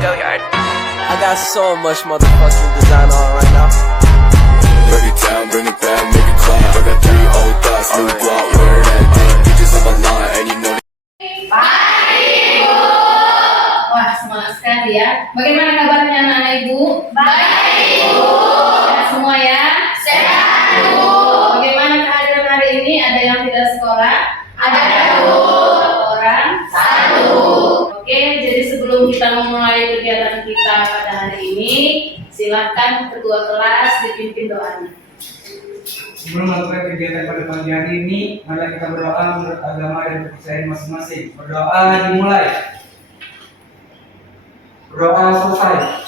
I got so much motherfucking design on right now. Break it down, bring it back, make it clap. I got 3 old thoughts, new guap, wear that thing. Bitches on my line, and you know Wah, semangat sekali ya. Bagaimana kabarnya anak-anak ibu? Baik ibu. Sehat semua ya? Sehat ibu. Bagaimana kehadiran hari ini? Ada yang tidak sekolah? Ada ibu. Berapa orang? 1. Oke, jadi sebelum kita memulai kegiatan kita pada hari ini, silakan ketua kelas dipimpin doanya. Sebelum melakukan kegiatan pada pagi hari ini, mari kita berdoa menurut agama dan kepercayaan masing-masing. Berdoa dimulai. Berdoa selesai.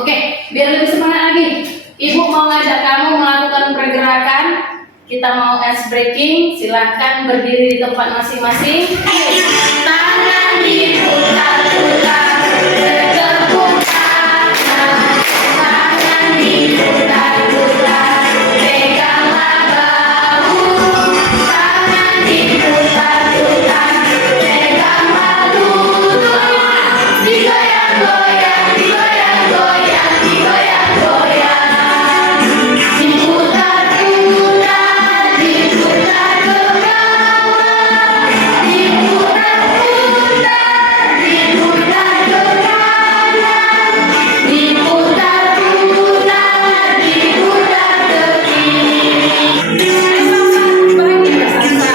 Oke, biar lebih semangat lagi. Ibu mau ngajak kamu melakukan pergerakan. Kita mau ice breaking. Silahkan berdiri di tempat masing-masing. Tangan diputar-putar, bergerak kanan. Tangan diputar-putar, peganglah bahu. Tangan diputar-putar, peganglah lutut. Digoyang-goyang, digoyang-goyang, digoyang-goyang. Diputar-putar, diputar ke bawah. Diputar-putar, diputar ke kanan. Diputar-putar, diputar ke kiri. Bagi bersama.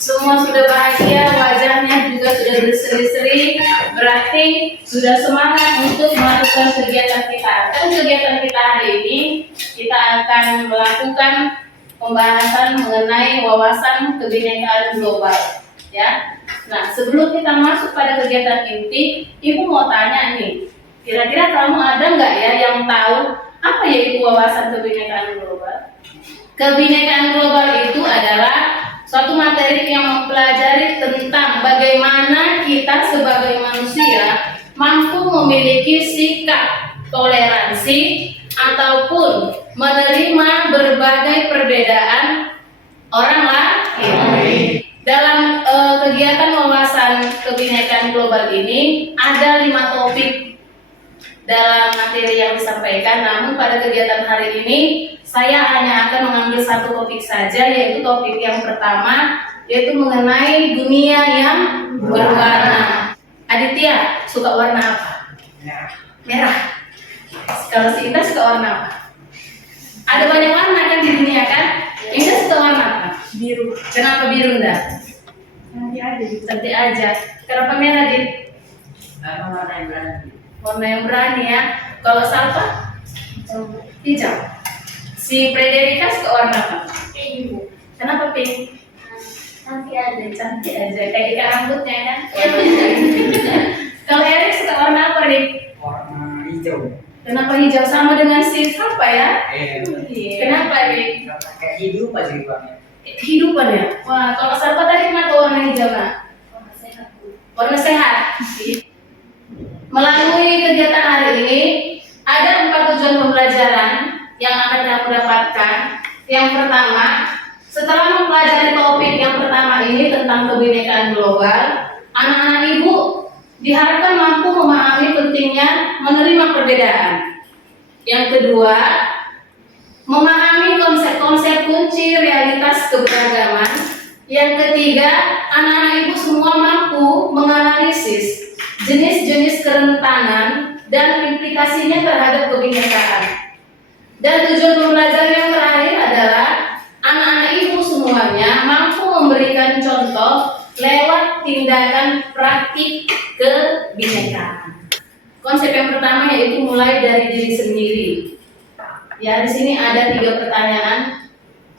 Semua sudah bahagia, wajahnya juga sudah berseri-seri, berarti sudah semangat untuk melakukan kegiatan kita. Dan kegiatan kita hari ini, kita akan melakukan pembahasan mengenai wawasan kebinekaan global. Ya, nah sebelum kita masuk pada kegiatan inti, ibu mau tanya nih, kira-kira kamu ada nggak ya yang tahu apa yaitu wawasan kebinekaan global? Kebinekaan global itu adalah suatu materi yang mempelajari tentang bagaimana kita sebagai manusia mampu memiliki sikap toleransi ataupun menerima berbagai perbedaan orang lain. Dalam kegiatan wawasan kebinekaan global ini ada 5 topik dalam materi yang disampaikan. Namun pada kegiatan hari ini saya hanya akan mengambil 1 topik saja, yaitu topik yang pertama, yaitu mengenai dunia yang berwarna. Aditya suka warna apa? Merah. Kalau si Indah suka warna apa? Ada banyak warna kan di dunia kan? Indah suka warna apa? Biru. Kenapa biru, Indah? Cantik aja. Kenapa merah, Dit? Warna yang berani. Warna yang berani ya. Kalau Salva? Hijau. Si Frederika suka warna apa? Pink. Kenapa pink? Cantik aja. Kayak ikat rambutnya kan? Kalau Erik suka warna apa, Dik? Warna hijau. Kenapa hijau? Sama dengan si Salva ya? Kenapa, Erik? Kayak hidup aja warnanya. Kehidupan ya? Wah, kalau Salva tadi kenapa warna hijau, Nak? Warna sehat. Melalui kegiatan hari ini ada 4 tujuan pembelajaran yang akan kamu dapatkan. Yang pertama, setelah mempelajari topik yang pertama ini tentang kebinekaan global, anak-anak ibu diharapkan mampu memahami pentingnya menerima perbedaan. Yang kedua, memahami konsep-konsep kunci realitas keberagaman. Yang ketiga, anak-anak ibu semua mampu menganalisis jenis-jenis kerentanan dan implikasinya terhadap kebinekaan. Dan tujuan pembelajaran yang terakhir adalah anak-anak ibu semuanya mampu memberikan contoh lewat tindakan praktik kebinekaan. Konsep yang pertama yaitu mulai dari diri sendiri. Ya, di sini ada 3 pertanyaan.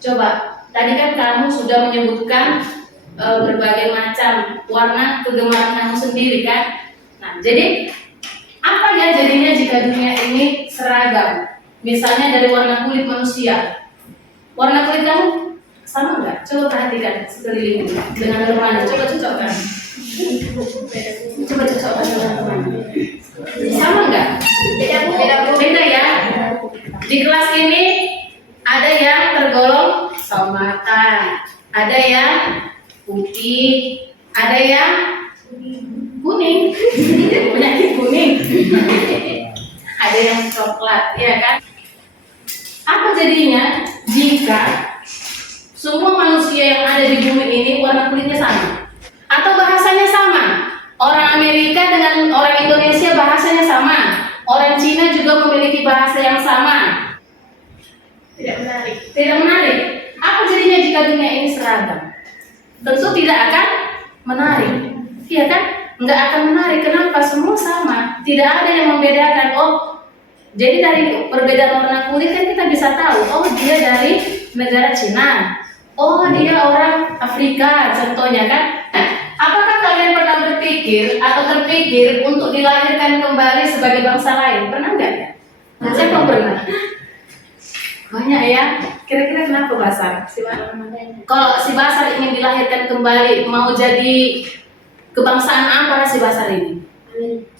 Coba, tadi kan kamu sudah menyebutkan berbagai macam warna kegemaran kamu sendiri kan? Nah, jadi apa ya jadinya jika dunia ini seragam? Misalnya dari warna kulit manusia. Warna kulit kamu sama nggak? Coba perhatikan sekeliling dengan teman. Coba cocokkan. Coba cocokkan dengan teman. Sama nggak? Beda ya. Di kelas ini Ada yang tergolong sawo matang, ada yang putih, ada yang kuning, penyakit kuning, ada yang coklat, ya kan? Apa jadinya jika semua manusia yang ada di bumi ini warna kulitnya sama atau bahasanya sama? Orang Amerika dengan orang Indonesia bahasanya sama, orang Cina juga memiliki bahasa yang sama. Tidak menarik. Tidak menarik. Apa jadinya jika dunia ini seragam? Tentu tidak akan menarik. Iya kan? Nggak akan menarik. Kenapa? Semua sama. Tidak ada yang membedakan. Oh, jadi dari perbedaan warna kulit kan kita bisa tahu. Oh, dia dari negara Cina. Oh, dia orang Afrika. Contohnya kan. Apakah kalian pernah berpikir atau terpikir untuk dilahirkan kembali sebagai bangsa lain? Pernah nggak ya? Siapa pernah? Banyak ya. Kira-kira kenapa Basar? Kalau si Basar ingin dilahirkan kembali, mau jadi kebangsaan apa si Basar ini?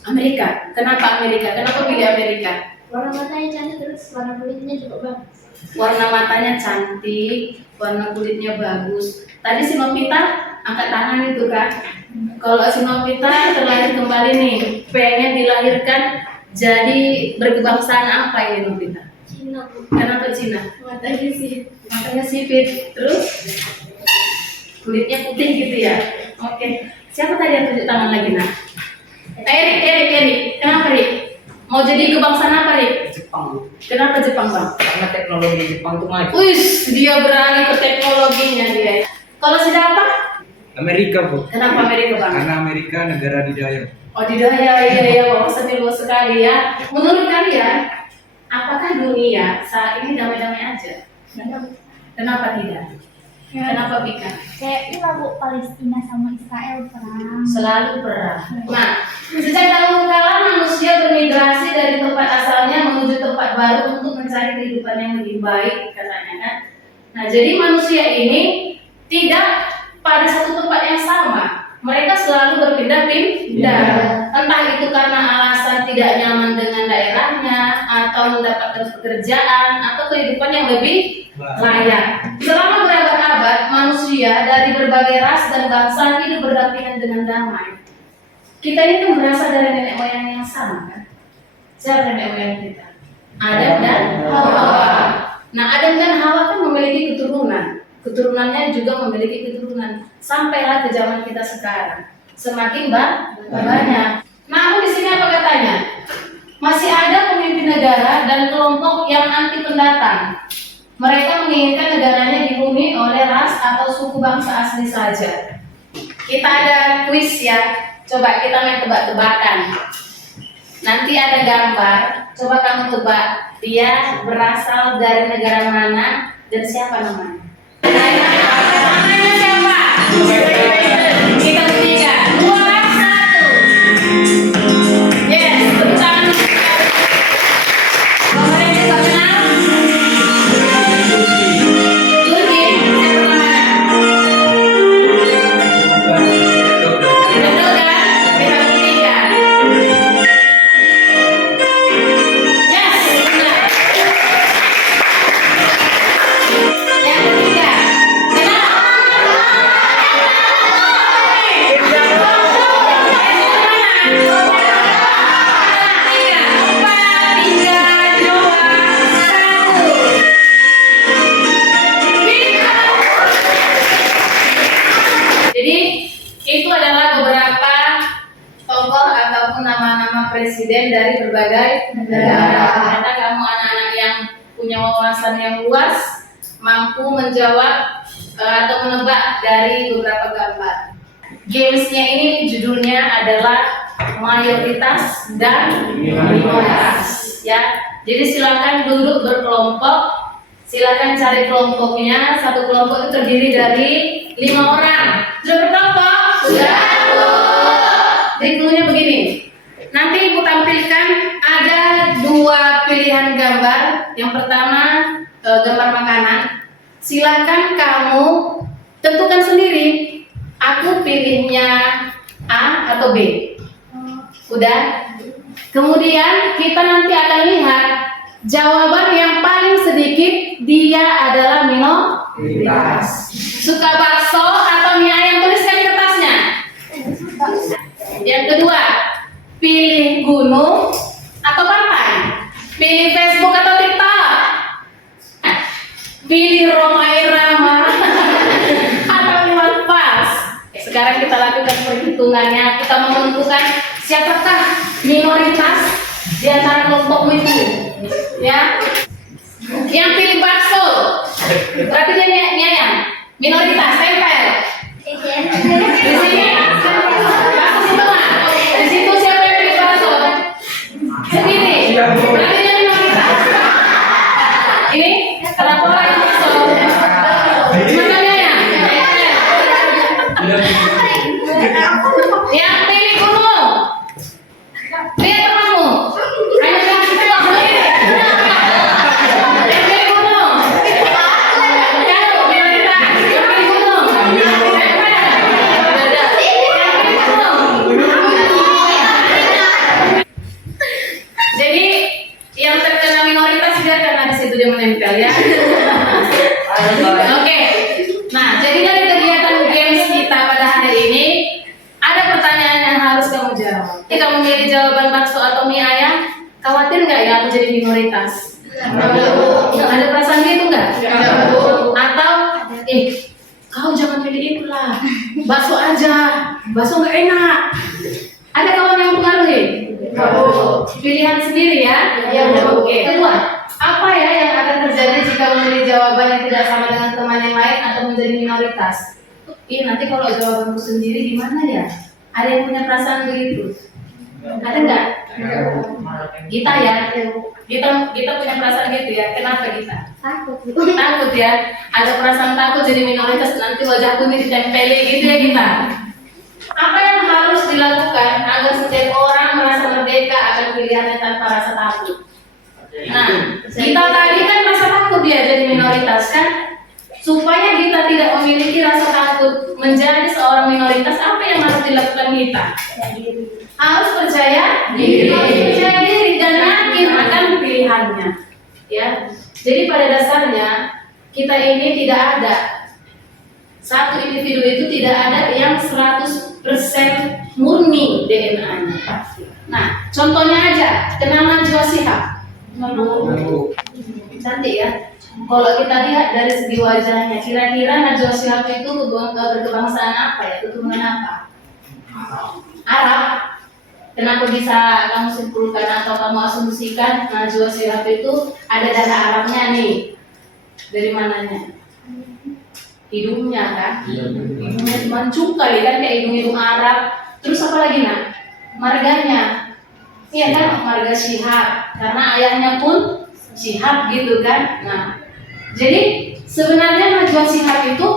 Amerika. Kenapa Amerika? Kenapa pilih Amerika? Warna matanya cantik, terus warna kulitnya juga bagus. Warna matanya cantik, warna kulitnya bagus. Tadi si Novita angkat tangan itu kan. Kalau si Novita terlahir kembali nih, pengen dilahirkan jadi berkebangsaan apa ini Novita? Cina, Bu. Kenapa Cina? Matanya sih. Matanya sipit, terus kulitnya putih gitu ya. Oke. Siapa tadi yang tunjuk tangan lagi nak? Erik. Kenapa Rik? Mau jadi kebangsaan apa Rik? Jepang. Kenapa Jepang bang? Karena teknologi Jepang tuh maju. Wih, dia beralih ke teknologinya dia. Kalau sudah apa? Amerika, Bu. Kenapa Amerika bang? Karena Amerika negara didaya. Oh didaya, iya wawasannya luas sekali ya. Menurut kalian, apakah dunia saat ini damai-damai aja? Kenapa tidak? Kenapa Bika? Kayak ini lah Bu, Palestina sama Israel perang. Selalu perang. Nah, sejak dahulu kala manusia bermigrasi dari tempat asalnya menuju tempat baru untuk mencari kehidupan yang lebih baik, katanya kan. Nah, jadi manusia ini tidak pada satu tempat yang sama. Mereka selalu berpindah-pindah. Entah itu karena alasan tidak nyaman dengan daerahnya, atau mendapatkan pekerjaan, atau kehidupan yang lebih layak. Selama berabad-abad, manusia dari berbagai ras dan bangsa hidup berdampingan dengan damai. Kita ini kan berasal dari nenek moyang yang sama kan? Siapa nenek moyang kita? Adam dan Hawa. Nah, Adam dan Hawa kan memiliki keturunan. Keturunannya juga memiliki keturunan. Sampailah ke zaman kita sekarang. Semakin banyak. Namun di sini apa katanya? Masih ada pemimpin negara dan kelompok yang anti pendatang. Mereka menginginkan negaranya dihuni oleh ras atau suku bangsa asli saja. Kita ada kuis ya. Coba kita main tebak-tebakan. Nanti ada gambar. Coba kamu tebak. Dia berasal dari negara mana dan siapa namanya? Namanya siapa? Kita bertiga. 2, 1. Yes, tepuk tangan. Kalau mereka tak kenal, Turki, siapa namanya? Betul kan? Kita bertiga. Yes, benar. Yang ketiga, kenal? Jadi itu adalah beberapa tokoh ataupun nama-nama presiden dari berbagai negara. Ternyata kamu anak-anak yang punya wawasan yang luas, mampu menjawab atau menebak dari beberapa gambar. Gamesnya ini judulnya adalah mayoritas dan minoritas. Ya, jadi silakan duduk berkelompok. Silakan cari kelompoknya. Satu kelompok itu terdiri dari 5 orang. Sudah berkelompok? Sudah. Jadi cluenya begini. Nanti Ibu tampilkan ada 2 pilihan gambar. Yang pertama gambar makanan. Silakan kamu tentukan sendiri. Aku pilihnya A atau B. Udah? Kemudian kita nanti akan lihat jawaban yang paling sedikit dia adalah minoritas. Suka bakso atau mie ayam, tuliskan di kertasnya. Yang kedua, pilih gunung atau pantai? Pilih Facebook atau TikTok? Pilih Roma Irama atau Iwan Fals? Sekarang kita lakukan perhitungannya. Kita menentukan siapakah minoritas di antara kelompokmu itu. Ya, yang pilih bakso berarti dia mie ayam. Minoritas, tempel. Di sini bakso semua. Di situ siapa yang pilih bakso? Segini. Berarti dia minoritas. Ini kenapa orang yang bakso? Mana mie ayam? Yang pilih gunung. Lihat temanmu. Hanya yang pilih gunung. Yang pilih gunung. Jauh, minoritas. Yang pilih gunung. Jadi yang terkena minoritas juga karena di situ dia menempel ya. Oke. Nah, jadi dari kegiatan games kita pada hari ini ada pertanyaan yang harus kamu jawab. Jika kamu memilih jawaban bakso atau mie ayam, khawatir nggak ya aku jadi minoritas? Ada perasaan gitu nggak? Atau kau jangan pilih itulah, bakso aja, bakso nggak enak. Ada kawan yang mempengaruhi? Pilihan sendiri ya. Oke. Kedua, apa ya yang akan terjadi jika memilih jawaban yang tidak sama dengan teman yang lain atau menjadi minoritas? Nanti kalau jawabanku sendiri gimana ya? Ada yang punya perasaan begitu? Ada nggak? Kita ya, kita punya perasaan gitu ya. Kenapa kita? Takut ya. Ada perasaan takut jadi minoritas, nanti wajahku ini ditempeli gitu ya kita. Apa yang harus dilakukan agar setiap orang merasa merdeka akan pilihannya tanpa rasa takut? Nah, kita tadi kan rasa takut dia jadi minoritas kan? Supaya kita tidak memiliki rasa takut menjadi seorang minoritas, apa yang harus dilakukan kita? Harus percaya diri, dan yakin akan pilihannya. Ya, jadi pada dasarnya kita ini tidak ada satu individu itu tidak ada yang 100% murni DNA-nya. Nah, contohnya aja, kenal Najwa Shihab. Cantik ya. Kalau kita lihat dari segi wajahnya, kira-kira Najwa Shihab itu berkebangsaan apa ya? Keturunan apa? Arab. Kenapa bisa kamu simpulkan atau kamu asumsikan Najwa Shihab itu ada darah Arabnya nih? Dari mananya? Hidungnya kan? Hidungnya mancung kali kan, kayak hidung Arab. Terus apa lagi nak? Marganya? Iya kan, marga Shihab. Karena ayahnya pun Shihab gitu kan. Nah, jadi sebenarnya Najwa Shihab itu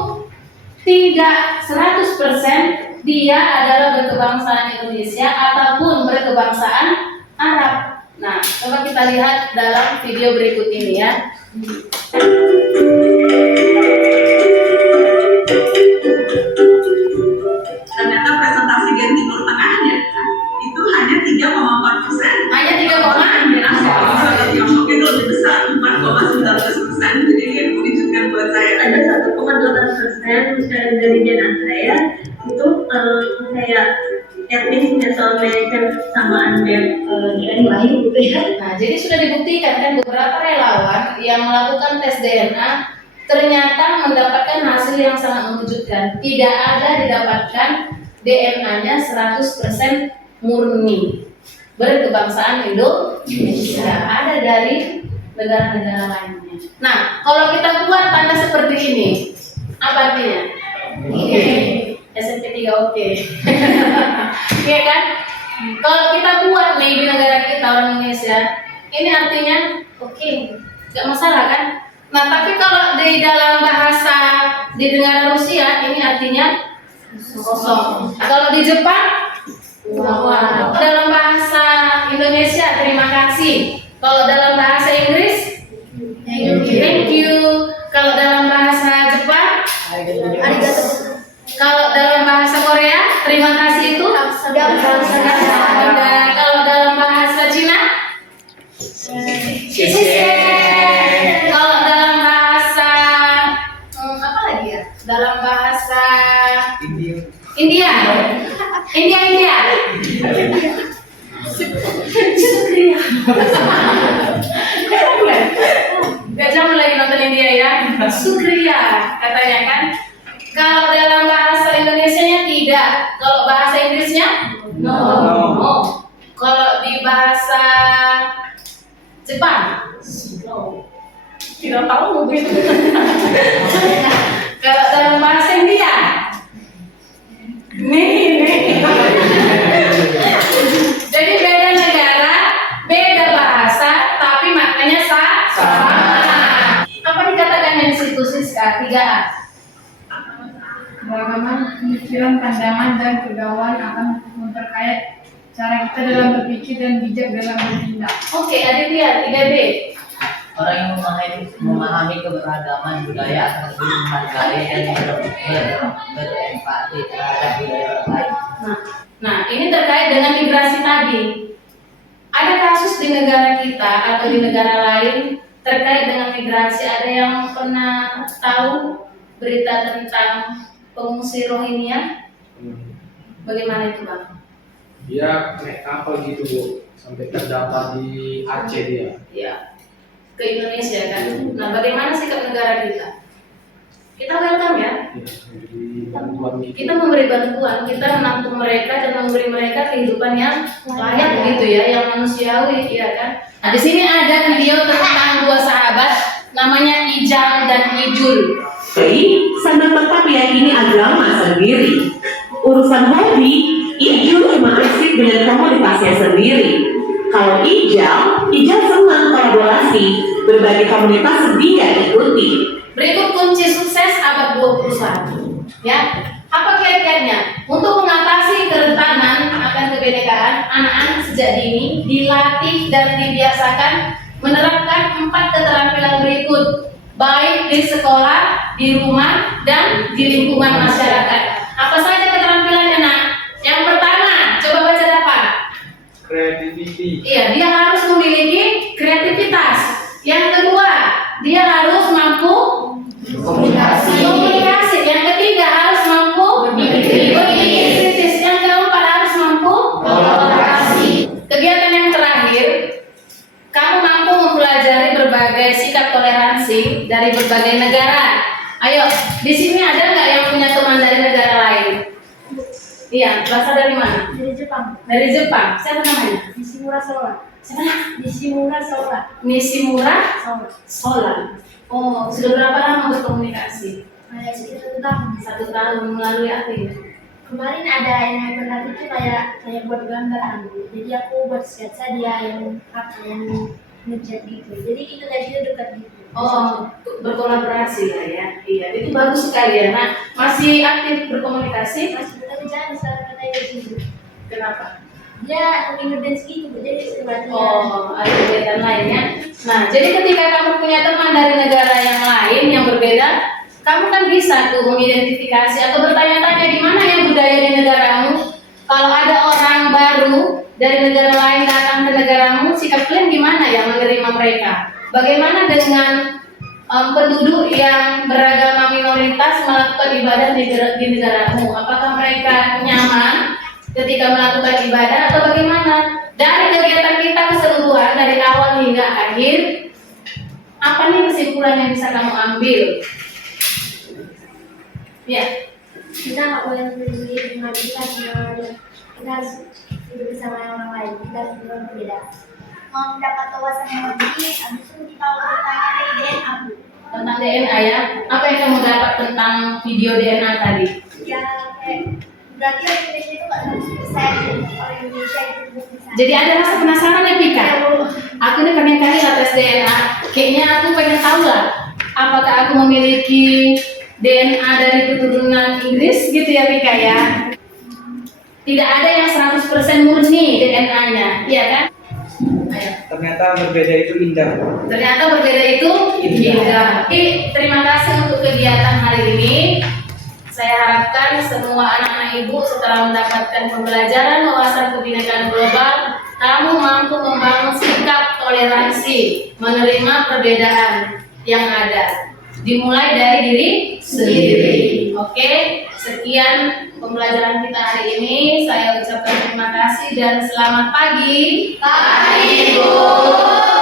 tidak 100% dia adalah berkebangsaan Indonesia ataupun berkebangsaan Arab. Nah, coba kita lihat dalam video berikut ini ya. Ternyata presentasi Gen Timur Tengahnya itu hanya 3,4%. Hanya 3, Tiongkok itu lebih besar 4,19%. Jadi ini menunjukkan buat saya ada 1,8% dari DNA saya itu kayak etnis Mesoamerican sama yang lain gitu ya. Nah, jadi sudah dibuktikan kan beberapa relawan yang melakukan tes DNA ternyata mendapatkan hasil yang sangat mengejutkan. Tidak ada didapatkan DNA-nya 100% murni berkebangsaan Indonesia. Ada dari negara-negara lainnya. Nah, kalau kita buat tanda seperti ini, apa artinya? SMP 3 oke. Iya kan? Kalau kita buat nih di negara kita orang Indonesia, ini artinya oke, nggak masalah kan? Nah, tapi kalau di dalam bahasa di negara Rusia ini artinya kosong. Kalau di Jepang, wow. Dalam bahasa Indonesia terima kasih. Kalau dalam bahasa Inggris, thank you. Kalau dalam bahasa Jepang, arigato. Kalau dalam bahasa Korea, terima kasih itu. Dan kalau dalam bahasa Cina, kalau dalam bahasa India. India. Sukriya. Gak zaman lagi nonton India ya. Sukriya katanya kan. Kalau dalam bahasa Indonesianya tidak, kalau bahasa Inggrisnya no. Kalau di bahasa Jepang tidak tahu mungkin. Kalau dalam bahasa India nih. Jadi beda negara, beda bahasa, tapi maknanya sama. Apa dikatakan di situ Siska? 3A. Keragaman pemikiran, pandangan, dan pergaulan akan memperkaya cara kita dalam berpikir dan bijak dalam bertindak. Oke, Aditya 3B. Orang yang memahami keberagaman budaya akan lebih menghargai dan berempati terhadap budaya orang lain. Nah, ini terkait dengan migrasi tadi. Ada kasus di negara kita atau di negara lain terkait dengan migrasi. Ada yang pernah tahu berita tentang pengungsi Rohingya? Bagaimana itu, Bang? Dia naik kapal gitu, Bu, sampai terdapat di Aceh dia. Ya, ke Indonesia kan. Nah, bagaimana sikap negara kita? Kita welcome ya. Kita memberi bantuan, kita menampung mereka dan memberi mereka kehidupan yang layak gitu ya, yang manusiawi, ya kan. Nah, di sini ada video tentang 2 sahabat namanya Ijal dan Ijul. Sangat tetap meyakini agama sendiri. Urusan hobi, Ijul cuma asik dengan komunitasnya sendiri. Kalau Ijal senang kolaborasi, berbagai komunitas dia ikuti. Berikut kunci sukses abad 21. Ya, apa kiat-kiatnya? Untuk mengatasi kerentanan akan kebinekaan, anak-anak sejak dini dilatih dan dibiasakan menerapkan 4 keterampilan berikut, baik di sekolah, di rumah, dan di lingkungan masyarakat. Apa saja keterampilannya, Nak? Yang pertama, coba baca dapat. Creativity. Iya, dia harus memiliki kreativitas. Yang kedua, dia harus mampu komunikasi. Yang ketiga, harus mampu berpikir kritis. Yang keempat, harus mampu kolaborasi. Kegiatan yang terakhir, kamu mampu mempelajari berbagai sikap toleransi dari berbagai negara. Ayo, di sini ada nggak yang punya teman dari negara lain? Iya, berasal dari mana? Dari Jepang. Dari Jepang. Siapa namanya? Nishimura Sola. Siapa? Nishimura Sola. Nishimura Sola. Sola. Oh, sudah berapa lama berkomunikasi? Sekitar 1 tahun. 1 tahun melalui apa ya? Kemarin ada yang berkat itu kayak buat gambar. Jadi aku buat sketsa, dia yang ngecat gitu. Jadi kita dari situ dekat gitu. Oh, berkolaborasi lah ya. Iya, itu bagus sekali ya. Nah, masih aktif berkomunikasi? Masih tapi jangan salah katanya di situ. Kenapa? Dia ngedance gitu, jadi sering latihan. Oh, ada kegiatan lainnya. Nah, jadi ketika kamu punya teman dari negara yang lain yang berbeda, kamu kan bisa tuh mengidentifikasi atau bertanya-tanya di mana ya budaya di negaramu. Kalau ada orang baru dari negara lain datang ke negaramu, sikap kalian gimana ya menerima mereka? Bagaimana dengan penduduk yang beragama minoritas melakukan ibadah di negaramu? Apakah mereka nyaman ketika melakukan ibadah atau bagaimana? Dari kegiatan kita keseluruhan dari awal hingga akhir, apa nih kesimpulan yang bisa kamu ambil? Ya, Kita nggak boleh berdiri dengan kita harus hidup bersama orang lain. Kita harus berbeda. Mau mendapat wawasan yang lebih, habis itu kita bertanya dari DNA. tentang DNA ya. Apa yang kamu dapat tentang video DNA tadi? Ya, kayak berarti orang Indonesia itu nggak 100%, orang Indonesia itu 20%. Jadi ada rasa penasaran ya Pika? Aku ini pengen kali lah tes DNA. Kayaknya aku pengen tahu lah, apakah aku memiliki DNA dari keturunan Inggris gitu ya Pika ya? Tidak ada yang 100% murni DNA-nya, iya kan? Ayo. Ternyata berbeda itu indah. Ternyata berbeda itu indah. Oke, terima kasih untuk kegiatan hari ini. Saya harapkan semua anak-anak ibu setelah mendapatkan pembelajaran wawasan kebinekaan global, kamu mampu membangun sikap toleransi, menerima perbedaan yang ada. Dimulai dari diri sendiri. Oke, sekian. pembelajaran kita hari ini. Saya ucapkan terima kasih dan selamat pagi. Pagi, Bu.